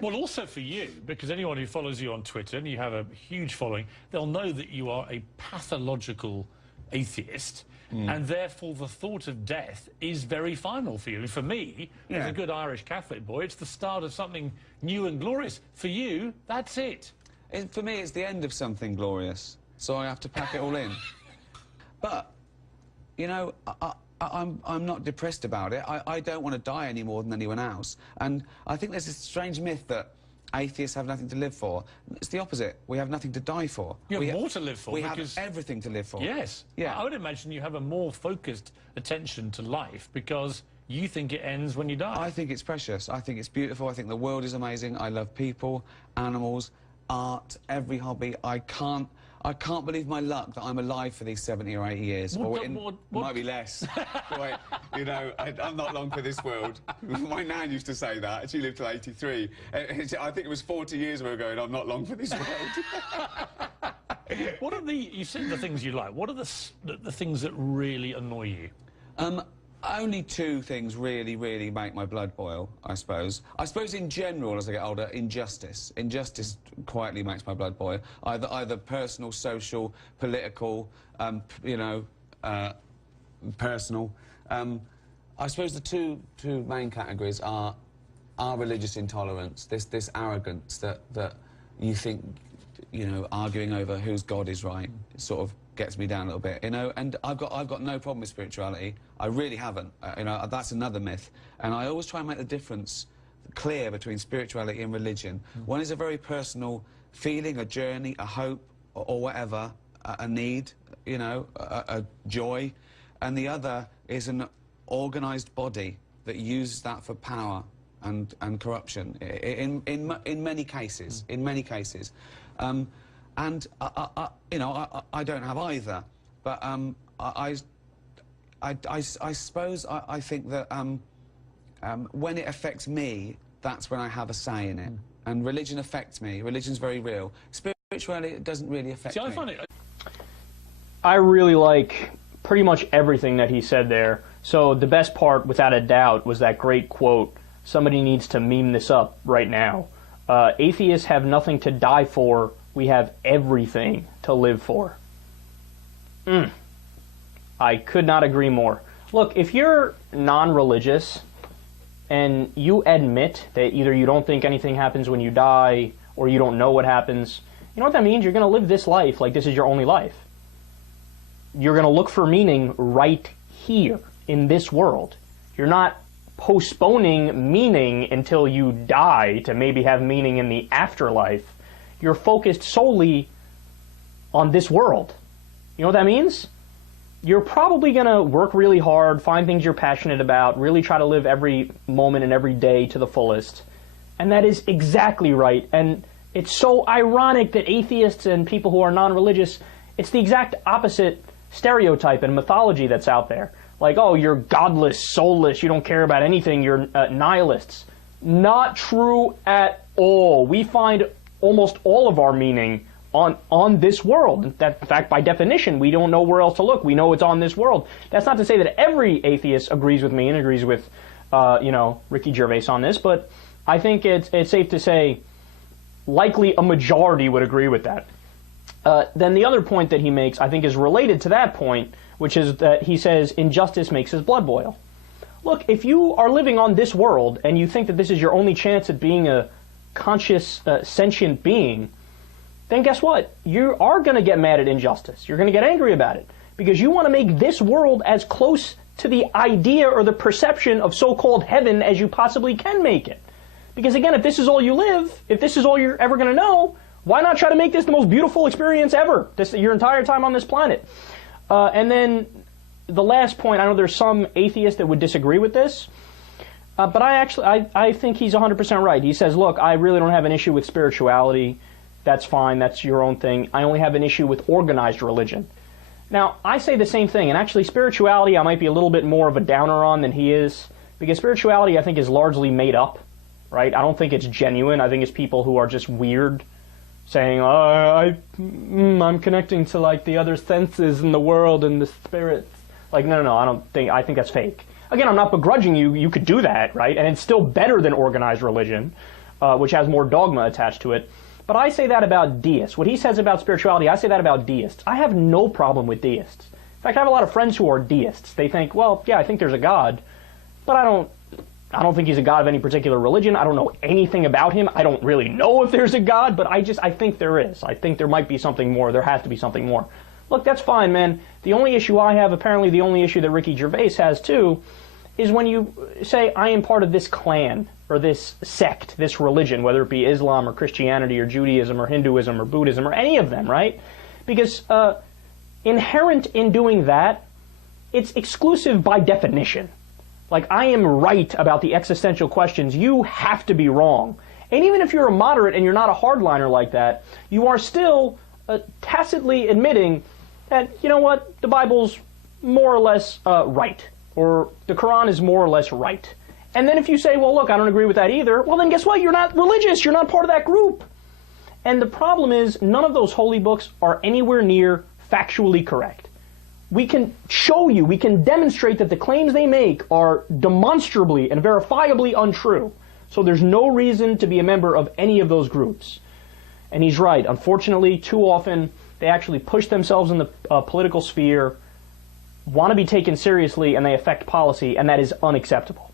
Well, also for you, because anyone who follows you on Twitter, and you have a huge following, they'll know that you are a pathological atheist, and therefore the thought of death is very final for you. And for me, as a good Irish Catholic boy, it's the start of something new and glorious. For you, that's it. For me, it's the end of something glorious, so I have to pack it all in. But, you know, I'm not depressed about it. I don't want to die any more than anyone else. And I think there's this strange myth that atheists have nothing to live for. It's the opposite. We have nothing to die for. You have more to live for. We have everything to live for. Yes. Yeah. I would imagine you have a more focused attention to life because you think it ends when you die. I think it's precious. I think it's beautiful. I think the world is amazing. I love people, animals, art, every hobby. I can't believe my luck that I'm alive for these 70 or 80 years. Might be less. Wait, you know, I'm not long for this world. My nan used to say that. She lived till 83. I think it was 40 years we were going, I'm not long for this world. What are you said the things you like. What are the things that really annoy you? Only two things really make my blood boil, I suppose. I suppose in general, as I get older, injustice. Injustice quietly makes my blood boil. Either personal, social, political, you know, personal. I suppose the two main categories are religious intolerance, this arrogance that you think, you know, arguing over whose God is right sort of gets me down a little bit, you know. And I've got no problem with spirituality. I really haven't. You know, that's another myth. And I always try and make the difference clear between spirituality and religion. One is a very personal feeling, a journey, a hope, or whatever, a need, you know, a joy. And the other is an organised body that uses that for power and corruption in many cases. In many cases. And you know, I don't have either, but I suppose I think that when it affects me, that's when I have a say in it. And religion affects me. Religion's very real. Spirituality, it doesn't really affect me. I find it. I really like pretty much everything that he said there. So the best part, without a doubt, was that great quote. Somebody needs to meme this up right now. Atheists have nothing to die for. We have everything to live for. I could not agree more. Look, if you're non-religious and you admit that either you don't think anything happens when you die or you don't know what happens, you know what that means? You're going to live this life like this is your only life. You're going to look for meaning right here in this world. You're not postponing meaning until you die to maybe have meaning in the afterlife. You're focused solely on this world. You know what that means? You're probably going to work really hard, find things you're passionate about, really try to live every moment and every day to the fullest. And that is exactly right. And it's so ironic that atheists and people who are non-religious, it's the exact opposite stereotype and mythology that's out there. Like, oh, you're godless, soulless, you don't care about anything, you're nihilists. Not true at all. We find almost all of our meaning on this world. In fact, by definition, we don't know where else to look. We know it's on this world. That's not to say that every atheist agrees with me and agrees with, you know, Ricky Gervais on this, but I think it's safe to say likely a majority would agree with that. Then the other point that he makes, I think, is related to that point, which is that he says injustice makes his blood boil. Look, if you are living on this world and you think that this is your only chance at being a conscious, sentient being, then guess what? You are going to get mad at injustice. You're going to get angry about it because you want to make this world as close to the idea or the perception of so-called heaven as you possibly can make it. Because again, if this is all you live, if this is all you're ever going to know, why not try to make this the most beautiful experience ever, your entire time on this planet? And then the last point, I know there's some atheists that would disagree with this, but I think he's 100% right. He says, look, I really don't have an issue with spirituality. That's fine. That's your own thing. I only have an issue with organized religion. Now, I say the same thing, and actually spirituality I might be a little bit more of a downer on than he is, because spirituality I think is largely made up, right? I don't think it's genuine. I think it's people who are just weird, saying, I'm connecting to like the other senses in the world and the spirits. Like, no, I think that's fake. Again, I'm not begrudging you. You could do that, right? And it's still better than organized religion. which has more dogma attached to it. But I say that about deists. What he says about spirituality, I say that about deists. I have no problem with deists. In fact, I have a lot of friends who are deists. They think, well, yeah, I think there's a God, but I don't think he's a God of any particular religion. I don't know anything about him. I don't really know if there's a God, but I think there is. I think there might be something more. There has to be something more. Look, that's fine, man. The only issue I have, apparently the only issue that Ricky Gervais has too, is when you say, I am part of this clan, or this sect, this religion, whether it be Islam or Christianity or Judaism or Hinduism or Buddhism or any of them, right? Because inherent in doing that, it's exclusive by definition. Like, I am right about the existential questions. You have to be wrong. And even if you're a moderate and you're not a hardliner like that, you are still tacitly admitting that, you know what, the Bible's more or less right, or the Quran is more or less right. And then if you say, well, look, I don't agree with that either, well, then guess what? You're not religious. You're not part of that group. And the problem is, none of those holy books are anywhere near factually correct. We can show you, we can demonstrate that the claims they make are demonstrably and verifiably untrue. So there's no reason to be a member of any of those groups. And he's right. Unfortunately, too often, they actually push themselves in the political sphere, want to be taken seriously, and they affect policy, and that is unacceptable.